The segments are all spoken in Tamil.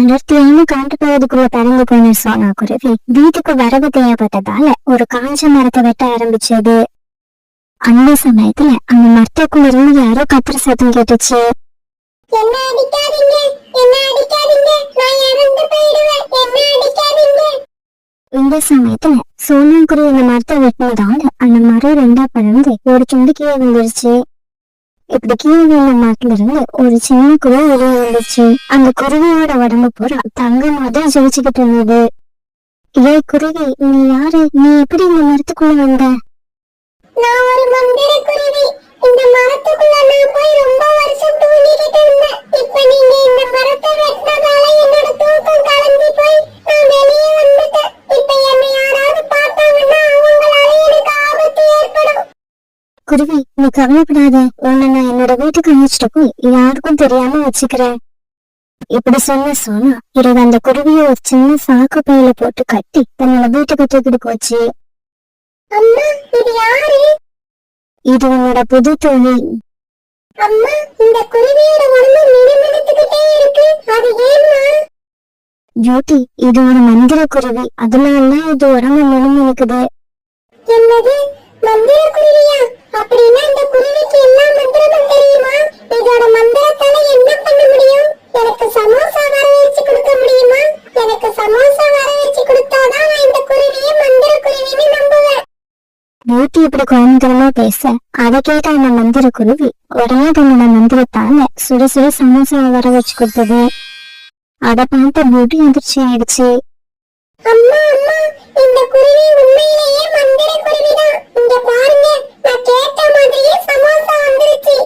அடர்த்தியான காட்டு பகுதிக்குள்ள பறந்து போன சோனா குருவி வீட்டுக்கு வரவு தேவைப்பட்டதால ஒரு காஞ்ச மரத்தை வெட்ட ஆரம்பிச்சது. அந்த சமயத்துல அந்த மரத்துக்குள்ள இருந்து யாரோ கத்துற சத்தம் கேட்டுச்சு. இந்த சமயத்துல சோனா குருவி அந்த மரத்தை வெட்டினதால அந்த மரம் ரெண்டா பறந்து ஒரு துண்டு கீழே விழுந்துருச்சு. இப்படி கீழே விழுந்த மரத்துல இருந்து ஒரு சின்ன குருவி வெளியே வந்துருச்சு. அந்த குருவியோட உடம்பு பூரா தங்க மாதிரி ஜொலிச்சுக்கிட்டு இருந்தது. ஏய் குருவி, நீ யாரு? நீ எப்படி இந்த மரத்துக்குள்ள வந்த? நான் ஒரு மந்திர குருவி. இந்த மரத்துக்குள்ள நான் போய் ரொம்ப வருஷம் தூங்கிக்கிட்டு இருந்தேன். இப்ப நீங்க இந்த மரத்தை வெட்டினதால என்னோட தூக்கம் கலந்து போய் நான் வெளியே வந்துட்டேன். இப்ப என்னை யாராவது பார்த்தாங்கன்னா அவங்களால எனக்கு ஆபத்து ஏற்படும். குருவி, நீ கவலைப்படாத. உன்னை நான் என்னோட வீட்டுக்கு அழைச்சிட்டு போய் யாருக்கும் தெரியாம வச்சுக்கிறேன். இப்படி சொன்ன சோனா பிறகு அந்த குருவியை ஒரு சின்ன சாக்கு பையில போட்டு கட்டி தன்னோட வீட்டுக்கு தூக்கிட்டு போச்சு. அம்மா, இது யாரு? இது உன்னோட புது தோழி. அம்மா, இந்த குருவியோட உடம்பு மினுமினுத்துக்கிட்டே இருக்கு. அது ஏன்னா? ஜோதி, இது ஒரு மந்திர குருவி, அதனால இது உடம்பு மினுமினுக்குது. என்னது, மந்திர குருவியா? அப்படின்னா இந்த குருவிக்கு எல்லா மந்திரமும் தெரியுமா? இதோட மந்திரத்தால என்ன பண்ண முடியும்? எனக்கு சமோசா வர வச்சு கொடுக்க முடியுமா? எனக்கு சமோசா வர வச்சு கொடுத்தாதான் நான் இந்த குருவியை மந்திர குருவின்னு நம்புவேன். ஜோதி இப்படி கோயம்புத்தனமா பேச அதை கேட்ட அந்த மந்திர குருவி உடனே தன்னோட மந்திரத்தால சுட சுட சமோசா வர வச்சு கொடுத்தது. அதை பார்த்து பியூட்டி அதிர்ச்சி ஆயிடுச்சு. அம்மா அம்மா, இந்த குருவி உண்மையிலேயே மந்திர குருவிதான். இங்க பாருங்க, நான் கேட்ட மாதிரியே சமோசா வந்துருச்சு.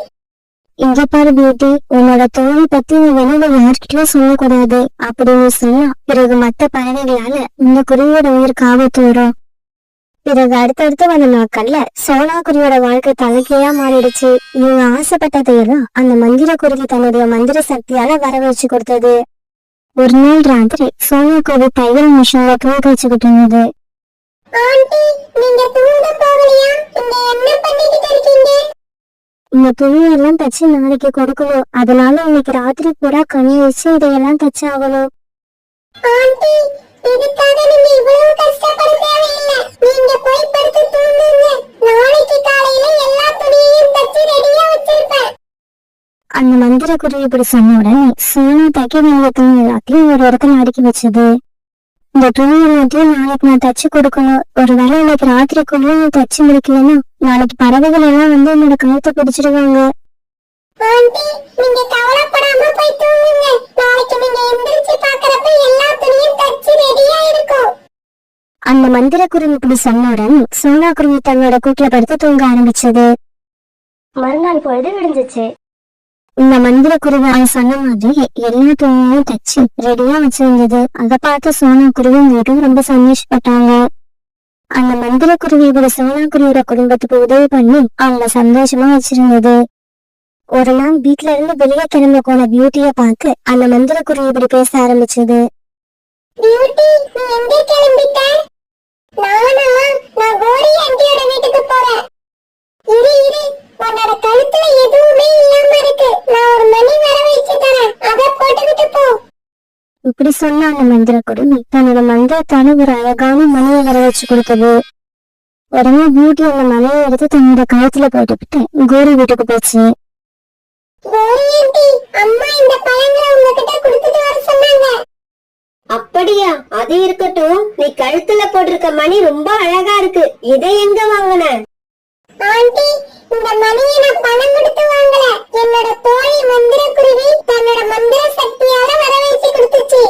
இங்க பாரு பியூட்டி, உன்னோட தோழி பத்தி நீ வெளியில யார்கிட்டயும் சொல்லக்கூடாது. அப்படி நீ சொன்னா பிறகு மத்த பறவைகளால இந்த குருவியோட உயிருக்கு ஆபத்து வரும். பிறகு அடுத்தடுத்து வந்த நாட்கள்ல சோனா குருவியோட வாழ்க்கை தலைகீழா மாறிடுச்சு. இவங்க ஆசைப்பட்டதையெல்லாம் அந்த மந்திர குருவி தன்னுடைய மந்திர சக்தியால வர வச்சு கொடுத்தது. ஒரு நாள் ராத்திரி சோனா குருவி தையல் மிஷின்ல தூங்க வச்சுக்கிட்டு இருந்தது. ஆண்டி, நீங்க தூங்க போகலையா? இங்க என்ன பண்ணிக்கிட்டு இருக்கீங்க? இந்த துணியெல்லாம் தச்சு நாளைக்கு கொடுக்கணும். அதனால இன்னைக்கு ராத்திரி பூரா கனி வச்சு இதையெல்லாம் தச்சு ஆகணும். ஆண்டி, இதுக்காக நீங்க இவ்வளவு கஷ்டப்பட தேவையில்லை. நீங்க போய் படுத்து தூங்குங்க. நாளைக்கு காலையில எல்லா துணியையும் தச்சு ரெடியா வச்சிருப்பேன். அந்த மந்திர குருவி இப்படி சொன்ன உடனே சோனா தைக்க வேண்டிய துணி எல்லாத்தையும் ஒரு இடத்துல அடுக்கி வச்சது. இந்த துணி எல்லாத்தையும் நாளைக்கு நான் தச்சு கொடுக்கணும். ஒருவேளை இன்னைக்கு ராத்திரிக்குள்ள நான் தச்சு முடிக்கலன்னா நாளைக்கு பறவைகள் எல்லாம் வந்து என்னோட கழுத்தை பிடிச்சிருவாங்க. ஆண்டி, நீங்க கவலைப்படாம போய் தூங்குங்க. நாளைக்கு நீங்க எந்திரிச்சு பாக்குறப்ப எல்லா துணியும் தச்சு ரெடியா இருக்கும். அந்த மந்திர குருவி இப்படி சொன்ன உடனே சோனா குருவி தன்னோட கூட்டுல படுத்து தூங்க ஆரம்பிச்சது. மறுநாள் பொழுது விடிஞ்சிச்சு. இந்த மந்திர குருவி அவன் சொன்ன மாதிரி எல்லா துணியையும் தச்சு ரெடியா வச்சிருந்தது. அதை பார்த்து சோனா குருவி வீட்டும் ரொம்ப சந்தோஷப்பட்டாங்க. அந்த மந்திர குருவி இப்படி சோனா குருவியோட குடும்பத்துக்கு உதவி பண்ணி அவங்கள சந்தோஷமா வச்சிருந்தது. ஒரு நாள் வீட்டுல இருந்து வெளியே கிளம்ப போன பியூட்டிய பார்த்து அந்த மந்திர குருவி இப்படி பேச ஆரம்பிச்சது. பியூட்டி, நீ எங்க கிளம்பிட்ட? நான் கோரி ஆண்டியோட வீட்டுக்கு போறேன். இரு இரு, உன்னோட கழுத்துல எதுவுமே இல்லாம இருக்கு. நான் ஒரு மணி வர வச்சு தரேன், அதை போட்டுக்கிட்டு போ. இப்படி சொன்ன அந்த மந்திர குருவி தன்னோட மந்திரத்தால ஒரு அழகான மணியை வர வச்சு கொடுத்தது. உடனே பியூட்டி அந்த மணியை எடுத்து தன்னோட கழுத்துல போட்டுக்கிட்டு கோரி வீட்டுக்கு போச்சு. கோரி ஆண்டி, அம்மா இந்த பழங்களை உங்ககிட்ட கொடுத்துட்டு வர சொன்னாங்க. அப்படியா? அது இருக்கட்டும். நீ கழுத்துல போட்டிருக்க மணி ரொம்ப அழகா இருக்கு. இதை எங்க வாங்கின? ஆண்டி, இந்த மணியை நான் பணம் கொடுத்து வாங்கல. என்னோட தோழி மந்திர குருவி தன்னோட மந்திர சக்தியால வர வச்சு கொடுத்துச்சு.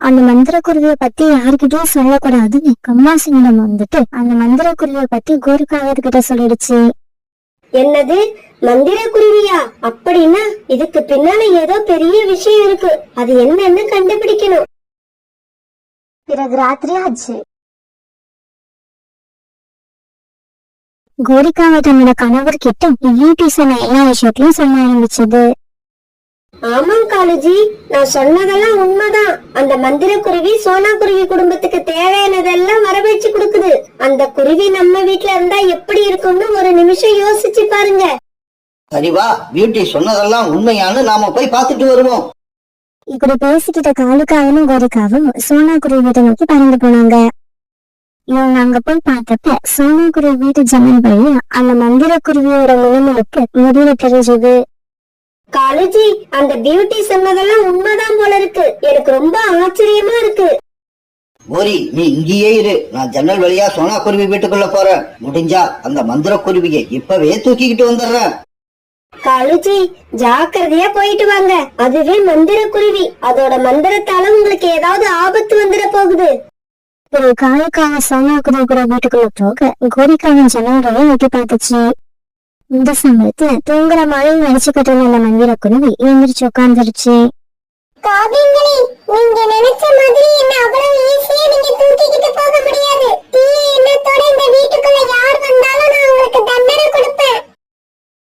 அந்த மந்திர குருவியை பத்தி யாருக்கிட்டையும் சொல்லக்கூடாதுன்னு கம்மாசினிடம் வந்துட்டு அந்த மந்திர குருவியை பத்தி கோரிக்காவதுகிட்ட சொல்லிடுச்சு. என்னது, மந்திர குருவியா? அப்படின்னா இதுக்கு பின்னால ஏதோ பெரிய விஷயம் இருக்கு. அது என்னன்னு கண்டுபிடிக்கணும். பிறகு ராத்திரி ஆச்சு. கோரிக்காவை தன்னோட கணவர்கிட்ட பியூட்டி சொன்ன எல்லா விஷயத்தையும் சொல்ல ஆரம்பிச்சது. ஆமாம் காலுஜி, நான் சொன்னதெல்லாம் உண்மைதான். அந்த மந்திர குருவி சோனா குருவி குடும்பத்துக்கு தேவையானதெல்லாம் வர வச்சு கொடுக்குது. அந்த குருவி நம்ம வீட்டுல இருந்தா எப்படி இருக்கும்னு ஒரு நிமிஷம் யோசிச்சு பாருங்க. சரிவா, பியூட்டி சொன்னதெல்லாம் உண்மையானு நாம போய் பார்த்துட்டு வருவோம். இப்படி பேசிக்கிட்ட காலுக்காகவும் கோரிக்காவும் சோனா குருவி வீட்டை நோக்கி பறந்து போனாங்க. இவங்க அங்க போய் பார்த்தப்ப சோனா குருவி வீட்டு ஜன்னல் வழியா அந்த மந்திர குருவியோட முகமுழுக்கு முடிவு தெரிஞ்சது. காலேஜி, அந்த பியூட்டி சொன்னதெல்லாம் உண்மைதான் போல இருக்கு. எனக்கு ரொம்ப ஆச்சரியமா இருக்கு. கோரி, நீ இங்கேயே இரு. நான் ஜன்னல் வழியா சோனா குருவி வீட்டுக்குள்ள போறேன். முடிஞ்சா அந்த மந்திர குருவியை இப்பவே தூக்கிக்கிட்டு வந்துடுறேன். காலுஜி, ஜாக்கிரதையா போயிட்டு வாங்க. அதுவே மந்திர குருவி. அதோட மந்திரத்தால உங்களுக்கு ஏதாவது ஆபத்து வந்துட போகுது. ஒரு காலுக்காக சோனா குருவி கூட வீட்டுக்குள்ள போக கோரிக்காக ஜன்னல் வழியா எட்டி பார்த்துச்சு. இந்த சமயத்துல தூங்குற மழை நடிச்சுக்கிட்டு இருந்த அந்த மந்திர குருவி எழுந்திரிச்சு உட்காந்துருச்சு. காவியங்களே, நீங்க நினைச்ச மாதிரி என்ன அவ்வளவு ஈஸியா நீங்க தூக்கிக்கிட்டு போக முடியாது. தீய எண்ணத்தோட இந்த வீட்டுக்குள்ள யார் வந்தாலும் நான் உங்களுக்கு தண்டனை கொடுப்பேன்.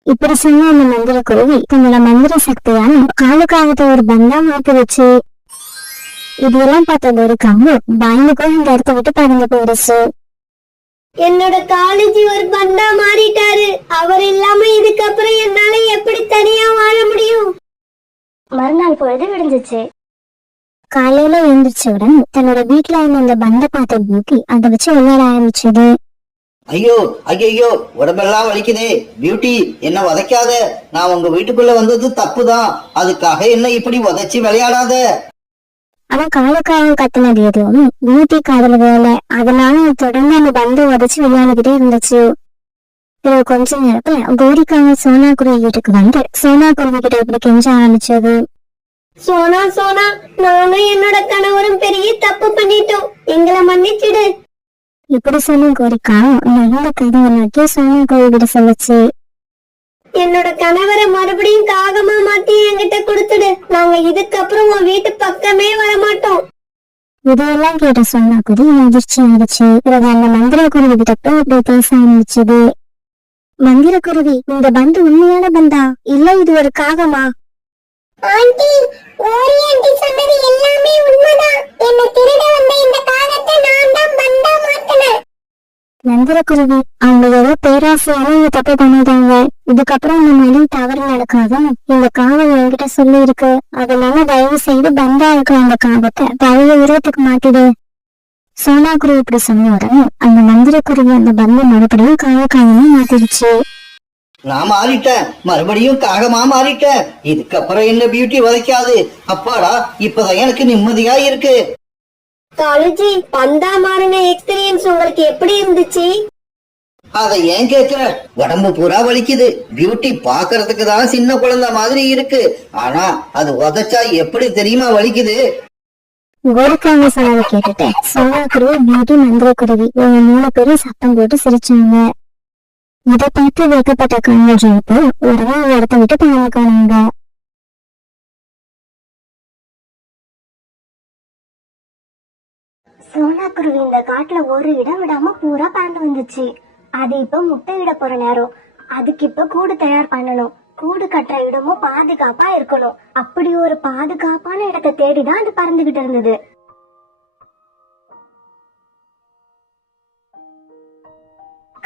இப்படி சொன்ன அந்த மந்திர குருவி தன்னோட மந்திர சக்தியான காலுக்காகத்தை ஒரு பந்தா மாத்திருச்சு. இதெல்லாம் பார்த்த கோரிக்காவும் பயந்து போய் இந்த இடத்த விட்டு பறந்து போயிடுச்சு. என்னோட காலேஜி ஒரு பந்தா மாறிட்டாரு. அவர் இல்லாம இதுக்கப்புறம் என்னால எப்படி தனியா வாழ முடியும்? மறுநாள் பொழுது விடிஞ்சிச்சு. காலையில எழுந்திரிச்சவுடன் தன்னோட வீட்டுல இருந்த அந்த பந்த பார்த்த பியூட்டி அதை வச்சு விளையாட ஆரம்பிச்சது. ஐயோ ஐயோ, உடம்பெல்லாம் வலிக்குதே. பியூட்டி, என்ன உதைக்காத. நான் உங்க வீட்டுக்குள்ள வந்தது தப்புதான். அதுக்காக என்ன இப்படி உதைச்சு விளையாடாத. ஆனா காலுக்காக கத்துனது எதுவும் பியூட்டி காதல வேலை. அதனால தொடர்ந்து அந்த பந்த உதச்சு விளையாடிக்கிட்டே இருந்துச்சு. கொஞ்ச நேரத்துல கோரிக்காக சோனா குருவி வீட்டுக்கு வந்து சோனா குருவி கிட்ட இப்படி கெஞ்ச ஆரம்பிச்சது. சோனா சோனா, நானும் என்னோட கணவரும் பெரிய தப்பு பண்ணிட்டோம். எங்களை மன்னிச்சிடு. இப்படி சொன்ன கோரிக்காவும் நல்ல கதவை நோக்கி சோனா குருவி கிட்ட சொல்லுச்சு. என்னோட கணவரை மறுபடியும் காகமா மாத்தி என்கிட்ட கொடுத்துடு. நாங்க இதுக்கப்புறம் உன் வீட்டு பக்கமே வரமாட்டோம். இதையெல்லாம் கேட்ட சோனா குருவி அதிர்ச்சி ஆயிடுச்சு. பிறகு அந்த மந்திர குருவி கிட்ட போய் இப்படி பேச ஆரம்பிச்சது. மந்திர குருவி, இந்த பந்து உண்மையான பந்தா இல்ல இது ஒரு காகமா? ஆண்டி, ஓரி ஆண்டி சொன்னது எல்லாமே உண்மைதான். என்ன திருட வந்த இந்த காகத்தை நான் தான் பந்தா மாத்தினேன். மந்திர குருவி, அவங்க ஏதோ பேராசையால இந்த தப்பு பண்ணிட்டாங்க. இதுக்கப்புறம் இந்த மாதிரி தவறு நடக்காத இந்த காவல் என்கிட்ட சொல்லி இருக்கு. அதனால தயவு செய்து பந்தா இருக்கிற அந்த காகத்தை பழைய உருவத்துக்கு மாத்திடு. சோனா குருவி இப்படி சொன்ன உடனே அந்த மந்திர குருவி அந்த பந்தை மறுபடியும் காகமா மாத்திருச்சு. நான் மாறிட்டேன், மறுபடியும் காகமா மாறிட்டேன். இதுக்கப்புறம் என்ன பியூட்டி உதைக்காது. அப்பாடா, இப்பதான் எனக்கு நிம்மதியா இருக்கு. காலேஜி, பந்தா மாறின எக்ஸ்பீரியன்ஸ் உங்களுக்கு எப்படி இருந்துச்சு? அதை ஏன் கேக்குற? உடம்பு பூரா வலிக்குது. பியூட்டி பாக்குறதுக்கு தான் சின்ன குழந்தை மாதிரி இருக்கு. ஆனா அது உதைச்சா எப்படி தெரியுமா வலிக்குது? கோரிக்காக சொன்னதை கேட்டுட்டு சோனா குருவி பியூட்டி மந்திர குருவி இவங்க 3 பேரும் சத்தம் போட்டு சிரிச்சாங்க. இதை பார்த்து வைக்கப்பட்ட கண்ணு உடனே இடத்த விட்டு பழக்கானாங்க. சோனா குருவி இந்த காட்டுல ஒரு இடம் விடாம பூரா பறந்து வந்துச்சு. அது இப்ப முட்டையிட போற நேரம். அதுக்கு இப்ப கூடு தயார் பண்ணணும். கூடு கட்டுற இடமும் பாதுகாப்பா இருக்கணும். அப்படி ஒரு பாதுகாப்பான இடத்தை தேடிதான் அது பறந்துகிட்டு இருந்தது.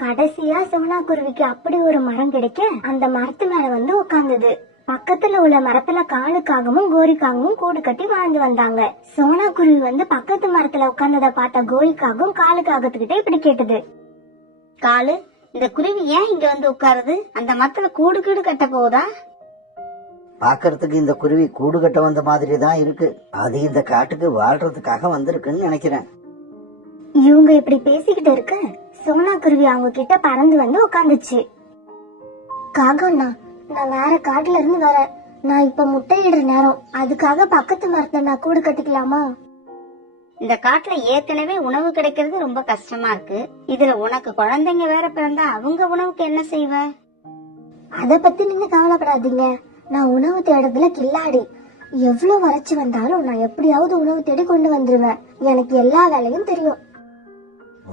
கடைசியா சோனா குருவிக்கு அப்படி ஒரு மரம் கிடைக்க அந்த மரத்து மேல வந்து உட்கார்ந்தது. பக்கத்துல உள்ள மரத்துல காலுக்காகவும் கோரிக்காகவும் கூடு கட்டி வாழ்ந்து வந்தாங்க. சோனா குருவி வந்து பக்கத்து மரத்துல உட்கார்ந்ததை பார்த்த கோரிக்காகவும் காலுக்காகத்துக்கிட்ட இப்படி கேட்டது. காலு, இந்த குருவி ஏன் இங்க வந்து உட்காருது? அந்த மரத்துல கூடு கீடு கட்ட போகுதா? பாக்குறதுக்கு இந்த குருவி கூடு கட்ட வந்த மாதிரி தான் இருக்கு. அது இந்த காட்டுக்கு வாழ்றதுக்காக வந்திருக்குன்னு நினைக்கிறேன். இவங்க இப்படி பேசிக்கிட்டு இருக்க சோனா குருவி அவங்க கிட்ட பறந்து வந்து உட்காந்துச்சு. காகம்னா, நான் வேற காட்டுல இருந்து வரேன். நான் இப்ப முட்டையிடுற நேரம். அதுக்காக பக்கத்து மரத்துல நான் கூடு கட்டிக்கலாமா? இந்த காட்டுல ஏற்கனவே உணவு கிடைக்கிறது ரொம்ப கஷ்டமா இருக்கு. இதுல உனக்கு குழந்தைங்க வேற பிறந்தா அவங்க உணவுக்கு என்ன செய்வ? அத பத்தி நீங்க கவலைப்படாதீங்க. நான் உணவு தேடுறதுல கில்லாடி. எவ்வளவு வறட்சி வந்தாலும் நான் எப்படியாவது உணவு தேடி கொண்டு வந்துருவேன். எனக்கு எல்லா வேலையும் தெரியும்.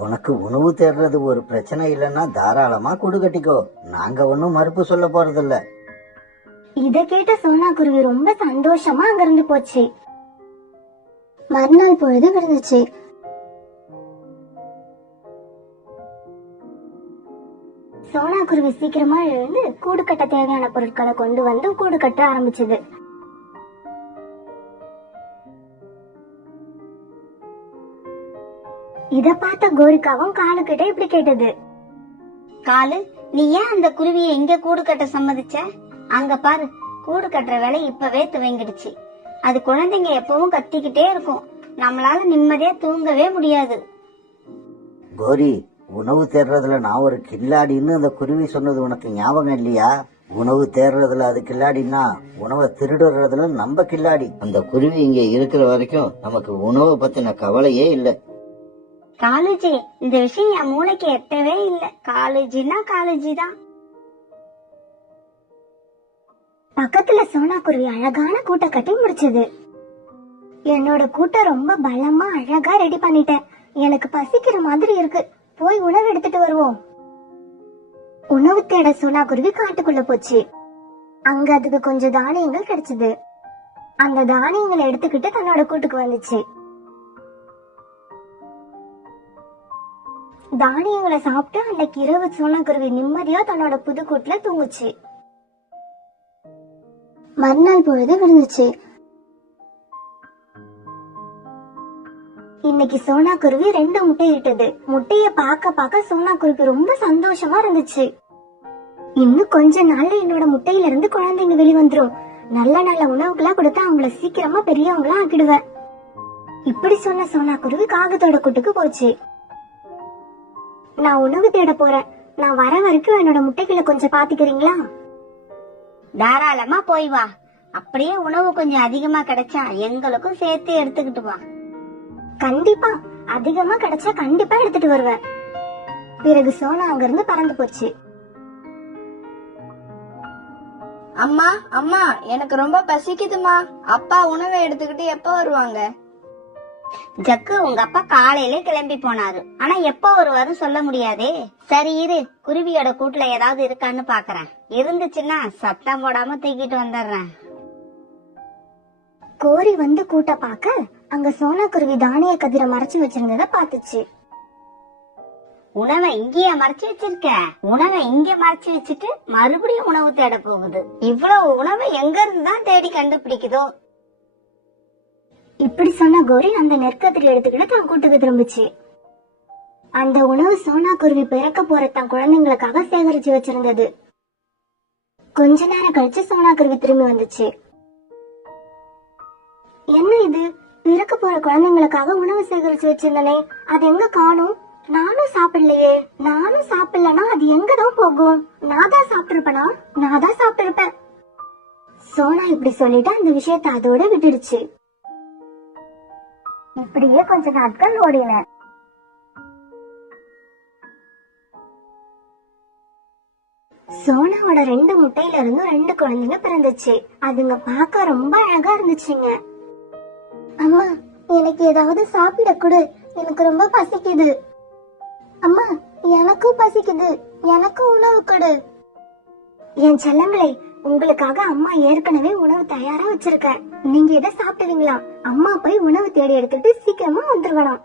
உனக்கு உணவு தேடுறது ஒரு பிரச்சனை இல்லைன்னா தாராளமா கூடு கட்டிக்கோ. நாங்க ஒன்னும் மறுப்பு சொல்ல போறதில்ல. இத கேட்ட சோனா குருவி ரொம்ப சந்தோஷமா அங்கிருந்து போச்சு. மறுநாள் பொழுது விழுந்துச்சு. சோனா குருவி சீக்கிரமா எழுந்து கூடு கட்ட தேவையான பொருட்களை கொண்டு வந்து கூடு கட்ட ஆரம்பிச்சது. இத பார்த்த கோரிக்காவும் காலுக்கிட்ட இப்படி கேட்டது. காலு, நீ ஏன் அந்த குருவியை இங்க கூடு கட்ட சம்மதிச்ச? அங்க பாரு, கூடு கட்டுற வேலை இப்பவே துவங்கிடுச்சு. அது குழந்தைங்க எப்பவும் கத்திக்கிட்டே இருக்கும். நம்மளால நிம்மதியா தூங்கவே முடியாது. கோரி, உணவு தேடுறதுல நான் ஒரு கில்லாடின்னு அந்த குருவி சொன்னது உனக்கு ஞாபகம் இல்லையா? உணவு தேடுறதுல அது கில்லாடின்னா உணவை திருடுறதுல நம்ம கில்லாடி. அந்த குருவி இங்க இருக்கிற வரைக்கும் நமக்கு உணவை பத்தின கவலையே இல்ல. காலேஜி, இந்த விஷயம் என் மூளைக்கு எட்டவே இல்ல. காலேஜின்னா காலேஜி தான். பக்கத்துல சோனா குருவி அழகான கூட்டை கட்டி முடிச்சது. என்னோட கூட்டை ரொம்ப பலமா அழகா ரெடி பண்ணிட்டேன். எனக்கு பசிக்கிற மாதிரி இருக்கு, போய் உணவு எடுத்துட்டு வருவோம். உணவு தேட சோனா குருவி காட்டுக்குள்ள போச்சு. அங்க அதுக்கு கொஞ்சம் தானியங்கள் கிடைச்சது. அந்த தானியங்களை எடுத்துக்கிட்டு தன்னோட கூட்டுக்கு வந்துச்சு. தானியங்களை சாப்பிட்டு அன்னைக்கு இரவு சோனா குருவி நிம்மதியா தன்னோட புது கூட்டுல தூங்குச்சு. மறுநாள் பொழுது விழுந்துச்சு. இன்னைக்கு சோனா குருவி 2 முட்டை இட்டது. முட்டைய பார்க்க சோனா குருவி ரொம்ப சந்தோஷமா இருந்துச்சு. இன்னும் கொஞ்ச நாள்ல என்னோட முட்டையில இருந்து குழந்தைங்க வெளிவந்துரும். நல்ல நல்ல உணவுகளா கொடுத்து அவங்கள சீக்கிரமா பெரியவங்களா ஆக்கிடுவேன். இப்படி சொன்ன சோனா குருவி காகத்தோட கூட்டுக்கு போச்சு. நான் உணவு தேட போறேன். நான் வர வரைக்கும் என்னோட முட்டைகளை கொஞ்சம் பாத்துக்கிறீங்களா? தாராளமா போய் வா. அப்படியே உணவு கொஞ்சம் அதிகமா கிடைச்சா எங்களுக்கும் சேர்த்து எடுத்துக்கிட்டு வா. கண்டிப்பா, அதிகமா கிடைச்சா கண்டிப்பா எடுத்துட்டு வருவேன். பிறகு சோனா அங்க இருந்து பறந்து போச்சு. அம்மா அம்மா, எனக்கு ரொம்ப பசிக்குதுமா. அப்பா உணவை எடுத்துக்கிட்டு எப்ப வருவாங்க? ஜக்கு, உங்க அப்பா காலையில கிளம்பி போனாரு. ஆனா எப்ப வருவாரு சொல்ல முடியாதே. சரி இரு, குருவியோட கூட்டுல ஏதாவது இருக்கான்னு பாக்குறேன். இருந்துச்சுன்னா சத்தம் போடாம தூக்கிட்டு வந்துடுறேன். கோரி வந்து கூட்ட பாக்க அங்க சோனா குருவி தானிய கதிரை மறைச்சு வச்சிருந்தத பாத்துச்சு. உணவை இங்கேயே மறைச்சு வச்சிருக்க? உணவை இங்க மறைச்சு வச்சுட்டு மறுபடியும் உணவு தேட போகுது. இவ்வளவு உணவை எங்க இருந்து தான் தேடி கண்டுபிடிக்குதோ? இப்படி சொன்ன கோரி அந்த நெற்கதிரை எடுத்துக்கிட்டு தான் கூட்டுக்கு திரும்பிச்சு. அந்த உணவு சோனா குருவி பிறக்க போற தன் குழந்தைங்களுக்காக சேகரிச்சு வச்சிருந்தது. கொஞ்ச நேரம் கழிச்சு சோனா குருவி திரும்பி வந்துச்சு. என்ன இது, பிறக்க போற குழந்தைங்களுக்காக உணவு சேகரிச்சு வச்சிருந்தனே, அது எங்க காணும்? நானும் சாப்பிடலையே. நானும் சாப்பிடலன்னா அது எங்கதான் போகும்? நான் தான் சாப்பிட்டிருப்பேனா? நான் தான் சாப்பிட்டிருப்பேன். சோனா இப்படி சொல்லிட்டு அந்த விஷயத்த அதோட விட்டுடுச்சு. இப்படியே கொஞ்ச நாட்கள் ஓடின. சோனாவோட 2 முட்டையில இருந்தும் 2 குழந்தைங்க பிறந்துச்சு. அதுங்க பார்க்க ரொம்ப அழகா இருந்துச்சுங்க. அம்மா, எனக்கு ஏதாவது சாப்பிட கொடு, எனக்கு ரொம்ப பசிக்குது. அம்மா, எனக்கும் பசிக்குது, எனக்கும் உணவு கொடு. என் செல்லங்களே, உங்களுக்காக அம்மா ஏற்கனவே உணவு தயாரா வச்சிருக்கேன். நீங்க எதை சாப்பிடுவீங்களா? அம்மா போய் உணவு தேடி எடுத்துட்டு சீக்கிரமா வந்துருவலாம்.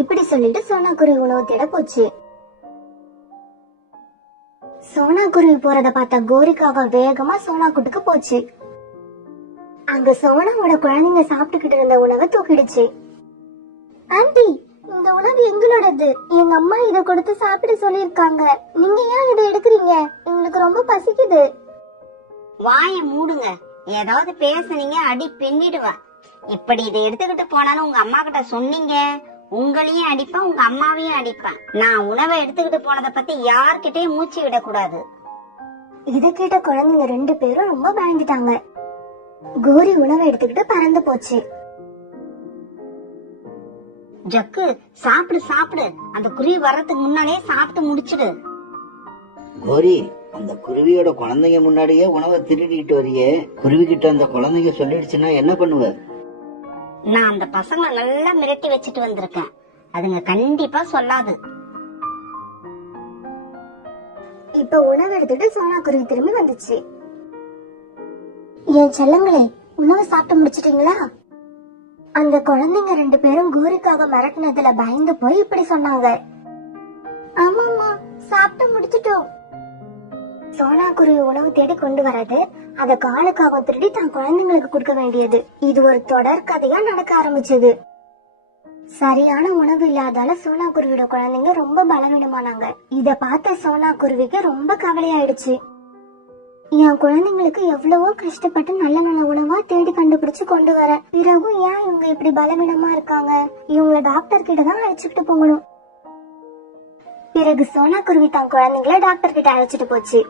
இப்படி சொல்லிட்டு சோனா குருவி உணவு தேட போச்சு. சோனா குருவி போறத பார்த்த கோரிக்காக வேகமா சோனா கூட்டுக்கு போச்சு. அங்க சோனாவோட குழந்தைங்க சாப்பிட்டுக்கிட்டு இருந்த உணவை தூக்கிடுச்சு. ஆண்டி, இந்த உணவு எங்களோடது. எங்க அம்மா இத கொடுத்து சாப்பிட சொல்லிருக்காங்க. நீங்க ஏன் இதை எடுக்கிறீங்க? எங்களுக்கு ரொம்ப பசிக்குது. வாயை மூடுங்க. ஏதாவது பேசுனீங்க அடி பின்னிடுவா. இப்படி இதை எடுத்துக்கிட்டு போனாலும் உங்க அம்மா கிட்ட சொன்னீங்க, உங்களையும் அடிப்பேன், உங்க அம்மாவையும் அடிப்பேன். நான் உணவை எடுத்துக்கிட்டு போனதை பத்தி யார்கிட்டயும் மூச்சு விடக்கூடாது. இத கேட்ட குழந்தைங்க 2 பேரும் ரொம்ப பயந்துட்டாங்க. கோரி உணவை எடுத்துக்கிட்டு பறந்து போச்சு. ஜக்கு, சாப்பிடு சாப்பிடு. அந்த குருவி வர்றதுக்கு முன்னாலே சாப்பிட்டு முடிச்சிடு. கோரி, அந்த குருவியோட குழந்தைங்க முன்னாடியே உணவை திருடிட்டு வரியே, குருவி கிட்ட அந்த குழந்தைங்க சொல்லிடுச்சுன்னா என்ன பண்ணுவ? நான் அந்த பசங்களை நல்லா மிரட்டி வச்சுட்டு வந்திருக்கேன். அதுங்க கண்டிப்பா சொல்லாது. இப்ப உணவு எடுத்துட்டு சோனா குருவி திரும்பி வந்துச்சு. என் செல்லங்களே, உணவு சாப்பிட்டு முடிச்சிட்டீங்களா? அந்த குழந்தைங்க 2 பேரும் கோரிக்காக மிரட்டினதுல பயந்து போய் இப்படி சொன்னாங்க. ஆமாமா, சாப்பிட்டு முடிச்சிட்டோம். சோனா குருவி உணவு தேடி கொண்டு வராது, அத காலுக்காக திருடி தன் குழந்தைங்களுக்கு கொடுக்க வேண்டியது. இது ஒரு தொடர் கதையா நடக்க ஆரம்பிச்சது. சரியான உணவு இல்லாதால சோனா குருவியோட குழந்தைங்க ரொம்ப பலவீனமானாங்க. இத பார்த்த சோனா குருவிக்கு ரொம்ப கவலையாயிடுச்சு. என் குழந்தைங்களுக்கு எவ்வளவோ கஷ்டப்பட்டு நல்ல நல்ல உணவா தேடி கண்டுபிடிச்சு கொண்டு வர, பிறகும் ஏன் இவங்க இப்படி பலவீனமா இருக்காங்க? இவங்க டாக்டர் கிட்ட தான் அழைச்சிட்டு போகணும். பிறகு சோனா குருவி தன் குழந்தைங்களை டாக்டர் கிட்ட அழைச்சிட்டு போச்சு.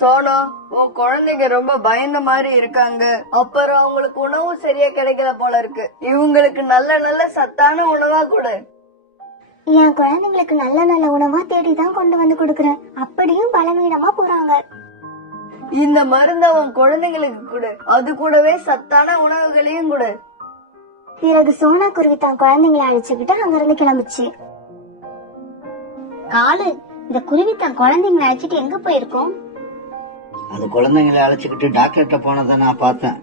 சோனா, உன் குழந்தைங்க ரொம்ப பயந்த மாதிரி இருக்காங்க. அப்புறம் அவங்களுக்கு உணவு சரியா கிடைக்கல போல இருக்கு. இவங்களுக்கு நல்ல நல்ல சத்தான உணவா கொடு. என் குழந்தைங்களுக்கு நல்ல நல்ல உணவா தேடி தான் கொண்டு வந்து கொடுக்கறேன். அப்படியும் பலவீனமா போறாங்க. இந்த மருந்த உன் குழந்தைங்களுக்கு கொடு. அது கூடவே சத்தான உணவுகளையும் கொடு. பிறகு சோனா குருவி தன் குழந்தைங்களை அழைச்சுக்கிட்டு அங்கிருந்து கிளம்பிச்சு. காலு, இந்த குருவி தன் குழந்தைங்களை அழைச்சிட்டு எங்க போயிருக்கோம்? அது குழந்தைங்களை அழைச்சிக்கிட்டு டாக்டர்கிட்ட போனதை நான் பார்த்தேன்.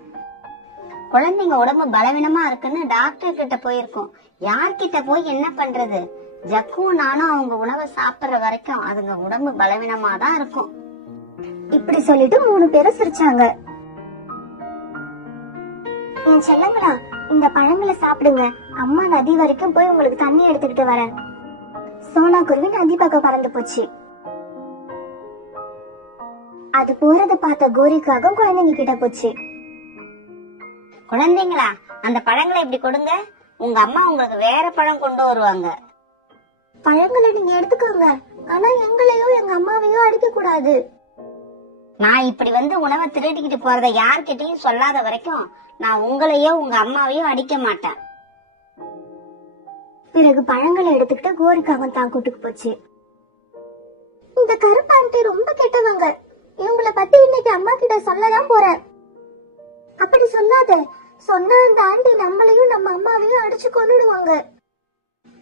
குழந்தைங்க உடம்பு பலவீனமா இருக்குன்னு டாக்டர் கிட்ட போயிருக்கோம். யார்கிட்ட போய் என்ன பண்றது? ஜக்கும் நானும் அவங்க உணவை சாப்பிடுற வரைக்கும் அதுங்க உடம்பு பலவீனமா தான் இருக்கும். இப்படி சொல்லிட்டு 3 பேரும் சிரிச்சாங்க. என் செல்லங்களா, இந்த பழங்களை சாப்பிடுங்க. அம்மா நதி வரைக்கும் போய் உங்களுக்கு தண்ணி எடுத்துக்கிட்டு வரேன். சோனா குருவி நதி பக்கம் பறந்து போச்சு. அது போறத பார்த்த கோரிக்காகவும் குழந்தைங்க கிட்ட போச்சு. குழந்தைங்களா, அந்த பழங்களை இப்படி கொடுங்க. உங்க அம்மா உங்களுக்கு வேற பழம் கொண்டு வருவாங்க. பழங்களை நீங்க எடுத்துக்கோங்க, ஆனா எங்களையோ எங்க அம்மாவையோ அடிக்க கூடாது. நான் இப்படி வந்து உணவை திருடிக்கிட்டு போறத யார்கிட்டயும் சொல்லாத வரைக்கும் நான் உங்களையோ உங்க அம்மாவையோ அடிக்க மாட்டேன். பிறகு பழங்களை எடுத்துக்கிட்டு கோரிக்காகவும் தான் கூட்டுக்கு போச்சு. இந்த கருப்பு ஆண்டி ரொம்ப கெட்டவங்க. இவங்கள பத்தி இன்னைக்கு அம்மா கிட்ட சொல்லதான் போறேன். அப்படி சொல்லாத. சொன்ன அந்த ஆண்டி நம்மளையும் நம்ம அம்மாவையும் அடிச்சு கொன்னுடுவாங்க.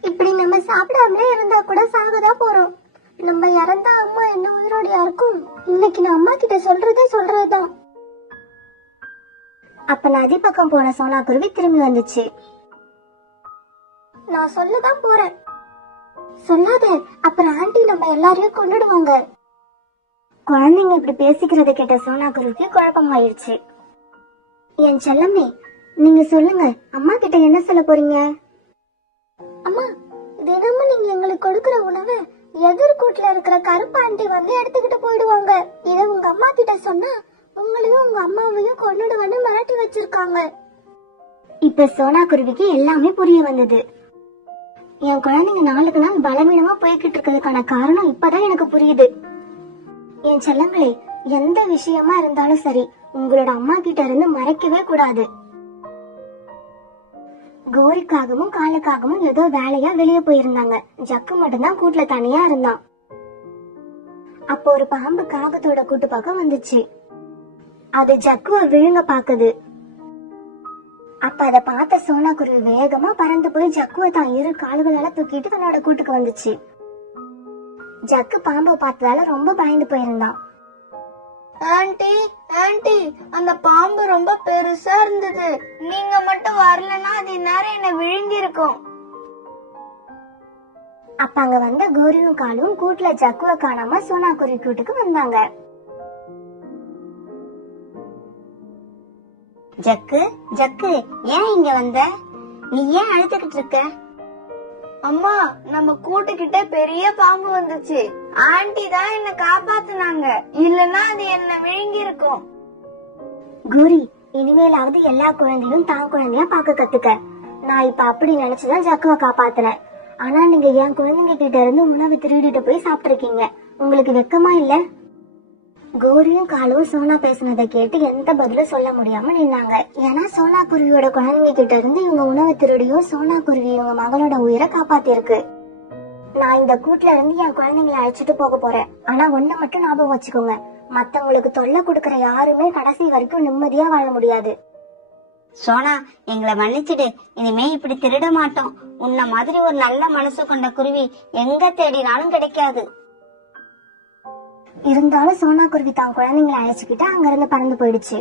இப்படி நம்ம சாப்பிடாமலே இருந்தா கூட சாகதான் போறோம். நம்ம இறந்தா அம்மா என்ன உயிரோடையா இருக்கும்? இன்னைக்கு நான் அம்மா கிட்ட சொல்றதுதான். அப்ப நதி பக்கம் போன சோனா குருவி திரும்பி வந்துச்சு. நான் சொல்லதான் போறேன். சொல்லாத, அப்புறம் ஆண்டி நம்ம எல்லாரையும் கொன்னுடுவாங்க. குழந்தைங்க இப்படி பேசிக்கிறத கேட்ட சோனா குருவிக்கு குழப்பமாயிருச்சு. என் செல்லமே, நீங்க சொல்லுங்க, அம்மா கிட்ட என்ன சொல்ல போறீங்க? அம்மா, தினமும் நீங்க எங்களுக்கு கொடுக்கற உணவை எதிர்கூட்டுல இருக்கிற கருப்பு ஆண்டி வந்து எடுத்துக்கிட்டு போயிடுவாங்க. இத உங்க அம்மா கிட்ட சொன்னா உங்களையும் உங்க அம்மாவையும் கொன்னுடுவேன்னு மிரட்டி வச்சிருக்காங்க. இப்ப சோனா குருவிக்கு எல்லாமே புரிய வந்தது. என் குழந்தைங்க நாளுக்கு நாள் பலவீனமா போய்கிட்டு இருக்கிறதுக்கான காரணம் இப்பதான் எனக்கு புரியுது. என் செல்லங்களே, எந்த விஷயமா இருந்தாலும் சரி, உங்களோட அம்மா கிட்ட இருந்து மறைக்கவே கூடாது. கோரிக்காகவும் காலுக்காகவும் ஏதோ வேலையா வெளியே போயிருந்தாங்க. ஜக்கு மட்டும்தான் கூட்டுல தனியா இருந்தான். அப்போ ஒரு பாம்பு காகத்தோட கூட்டு பக்கம் வந்துச்சு. அது ஜக்குவ விழுங்க பாக்குது. அப்ப அத பார்த்த சோனா குருவி வேகமா பறந்து போய் ஜக்குவ தான் 2 கால்களால தூக்கிட்டு தன்னோட கூட்டுக்கு வந்துச்சு. ஜக்கு பாம்பை பார்த்ததால ரொம்ப பயந்து போயிருந்தான். ஆண்டி, ஆண்டி, அந்த பாம்பு ரொம்ப பெருசா இருந்தது. நீங்க மட்டும் வரலன்னா அது நேரம் என்ன விழுங்கி இருக்கும். அப்ப அங்க வந்த கோரியும் காலும் கூட்டுல ஜக்குவ காணாம சோனா குருவி கூட்டுக்கு வந்தாங்க. ஜக்கு, ஜக்கு, ஏன் இங்க வந்த? நீ ஏன் அழுதுகிட்டு இருக்க? அம்மா, நம்ம கூட்டுக்கிட்ட பெரிய பாம்பு வந்துச்சு. ஆண்டி தான் என்ன காப்பாத்துனாங்க. இல்லன்னா அது என்ன விழுங்கி இருக்கும். கோரி, இனிமேலாவது எல்லா குழந்தையும் தான் குழந்தையா பாக்க கத்துக்க. நான் இப்ப அப்படி நினைச்சுதான் ஜக்குவ காப்பாத்துறேன். ஆனா நீங்க என் குழந்தைங்க கிட்ட இருந்து உணவு திருடிட்டு போய் சாப்பிட்டிருக்கீங்க. உங்களுக்கு வெக்கமா இல்ல? கோரியும் காலும் சோனா பேசுனதை கேட்டு எந்த பதிலும் சொல்ல முடியாம நின்னாங்க. ஏன்னா சோனா குருவியோட குழந்தைங்க கிட்ட இருந்து இவங்க உணவு திருடியும் சோனா குருவி இவங்க மகளோட உயிரை காப்பாத்திருக்கு. நான் இந்த கூட்டுல இருந்து என் குழந்தைங்களை அழைச்சிட்டு போக போறேன். ஆனா ஒண்ணு மட்டும் ஞாபகம் வச்சுக்கோங்க, மத்தவங்களுக்கு தொல்லை கொடுக்கற யாருமே கடைசி வரைக்கும் நிம்மதியா வாழ முடியாது. சோனா, எங்களை மன்னிச்சிடு. இனிமே இப்படி திருட மாட்டோம். உன்ன மாதிரி ஒரு நல்ல மனசு கொண்ட குருவி எங்க தேடினாலும் கிடைக்காது. இருந்தாலும் சோனா குருவி தான் குழந்தைங்களை அழைச்சுக்கிட்டு அங்கிருந்து பறந்து போயிடுச்சு.